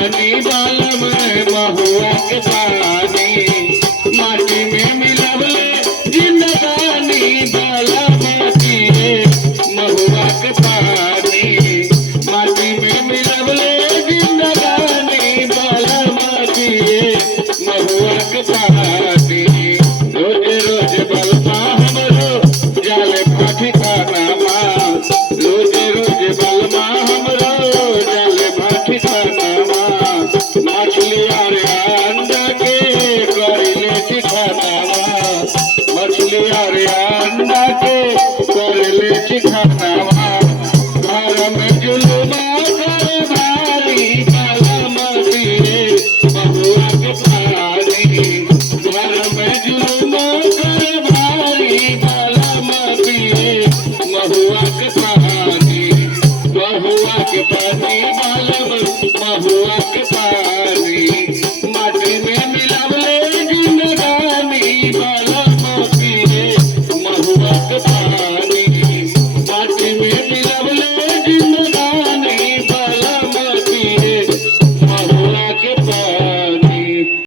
पानी बालम महुआ के पानी माटी में मिलवले जिंदगानी बालम पिए महुआ के पानी माटी में मिलवले जिंदगानी बालम पिए महुआ के पानी रोज रोज बलमा हमरो जाले फाटी खाना रोज रोज बलमा हमरो जाले फाटी खाना मछली और अंडा के करिले चिखाना मछली और अंडा के करिले चिखाना घर में जुलुमा करे भारी बालम पिए महुआ के पानी घर में जुलुमा करे भारी बालम पिए महुआ के पानी महुआ के पानी बालम महुआ के